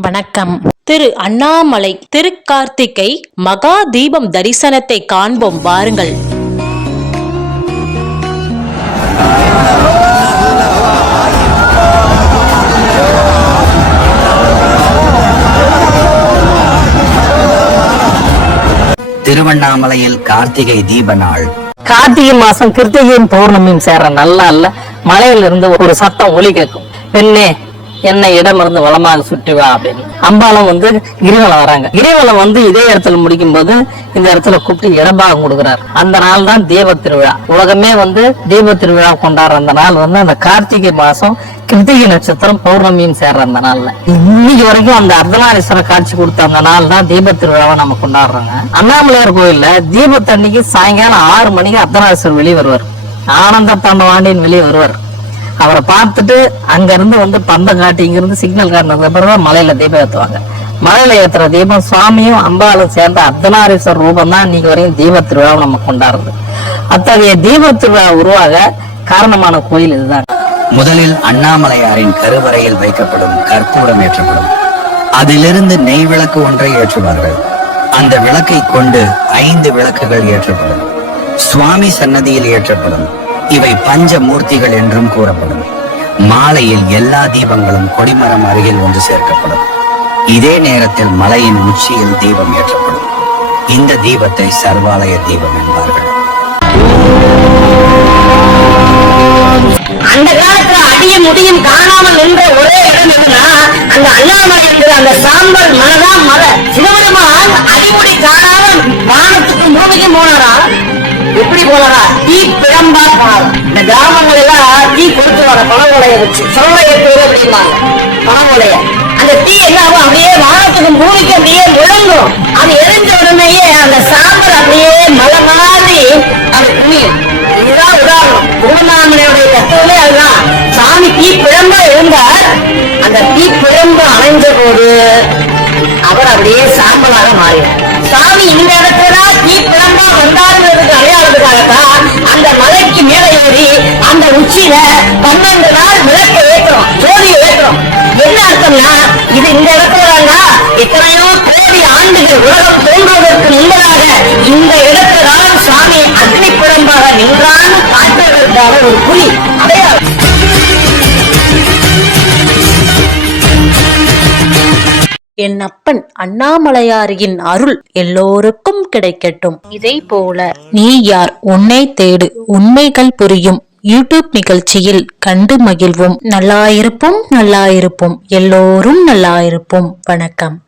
வணக்கம். திரு அண்ணாமலை திருக்கார்த்திகை மகா தீபம் தரிசனத்தை காண்போம். வாருங்கள். திருவண்ணாமலையில் கார்த்திகை தீப நாள். கார்த்திகை மாசம் கிருத்திகையும் பௌர்ணமியும் சேர்ற நல்ல அல்ல. மலையில இருந்து ஒரு சத்தம் ஒலி கேட்கும். பெண்ணே என்னை இடமிருந்து வளமாக சுற்றி வா அப்படின்னு. அம்பாலம் வந்து கிரிவலம் வராங்க. கிரிவலம் வந்து இதே இடத்துல முடிக்கும் போது இந்த இடத்துல கூப்பிட்டு இடபாகம் கொடுக்குறாரு. அந்த நாள் தான் தீப திருவிழா. உலகமே வந்து தீப திருவிழா கொண்டாடுற அந்த நாள் வந்து அந்த கார்த்திகை மாசம் கிருத்திகை நட்சத்திரம் பௌர்ணமியும் சேர்ற அந்த நாள்ல. இன்னைக்கு வரைக்கும் அந்த அர்த்தநாரீஸ்வர காட்சி கொடுத்த அந்த நாள் தான் தீப திருவிழாவை நம்ம கொண்டாடுறோங்க. அண்ணாமலையார் கோயில்ல தீபத்தன்னைக்கு சாயங்காலம் ஆறு மணிக்கு அர்த்தநாரீஸ்வரர் வெளியே வருவார். ஆனந்த தாண்டவாண்டின் வெளியே வருவார். அவரை பார்த்துட்டு அங்க இருந்து வந்து பந்தம் காட்டி இங்க இருந்து சிக்னல் காட்டினதுக்கு அப்புறம் தான் மலையில தீபம் ஏத்துவாங்க. மலையில ஏத்துற தீபம் சுவாமியும் அம்பாலும் சேர்ந்த அர்த்தநாரீஸ்வரர் ரூபம் தான் இன்னைக்கு வரையும் தீப திருவிழாவை நம்ம கொண்டாடுறது. அத்தகைய தீப திருவிழா உருவாக காரணமான கோயில் இதுதான். முதலில் அண்ணாமலையாரின் கருவறையில் வைக்கப்படும் கற்பூரம் ஏற்றப்படும். அதிலிருந்து நெய் விளக்கு ஒன்றை ஏற்றுவார்கள். அந்த விளக்கை கொண்டு ஐந்து விளக்குகள் ஏற்றப்படும். சுவாமி சன்னதியில் ஏற்றப்படும். இவை பஞ்ச மூர்த்திகள் என்றும் கூறப்படும். மாலையில் எல்லா தீபங்களும் கொடிமரம் அருகில் ஒன்று சேர்க்கப்படும். இதே நேரத்தில் மலையின் உச்சியில் தீபம் ஏற்றப்படும். இந்த தீபத்தை சர்வாலய தீபம் என்பார்கள். அந்த காலத்துல அடியும் முடியும் காணாமல் நின்ற ஒரே இடம் என்னன்னா அந்த அண்ணாமலை என்கிற அந்த சாம்பல் மலைதான் மலை. சிவபெருமான் அடிமுடி காணாமல் வானத்துக்கும் பூமிக்கும் போனாரா? எப்படி போனாரா? தீ பிழம்பா போனாரா இந்த கிராமங்கள் எல்லாம் தீ கொடுத்துருவாங்க பணமுடைய வச்சு. சொல்ல ஏற்றுவது அப்படிம்பாங்க பணமுடைய அந்த தீ என்ன அப்படியே வானத்துக்கும் பூமிக்கும் அப்படியே முழங்கும் அது எரிஞ்ச உடனேயே அந்த சாம்பல் அப்படியே மலை மாதிரி அது குனியும். இதுதான் உதாரணம். குருநாமனையுடைய தத்துவமே அதுதான். சாமி தீ பிழம்பா இருந்தார். அந்த தீ பிழம்பு அணைஞ்ச போது அவர் அப்படியே சாம்பலாக மாறினார். சாமி இந்த உச்சியில பன்னெண்டு நாள் விளக்கு ஏற்றுறோம் ஜோதியை ஏற்றுறோம் என்ன அர்த்தம்னா இது இந்த இடத்துல தாங்க எத்தனையோ கோடி ஆண்டுகள் உலகம் தோன்றுவதற்கு முன்பதாக இந்த இடத்துல தான் சுவாமி அக்னி குழம்பாக நின்றான்னு காட்டுவதற்காக ஒரு புலி. அடையாளம் என் அப்பன் அண்ணாமலையாரின் அருள் எல்லோருக்கும் கிடைக்கட்டும். இதை போல நீ யார்? உன்னை தேடு. உண்மைகள் புரியும். யூடியூப் நிகழ்ச்சியில் கண்டு மகிழ்வோம். நல்லாயிருப்போம் நல்லாயிருப்போம். எல்லோரும் நல்லாயிருப்போம். வணக்கம்.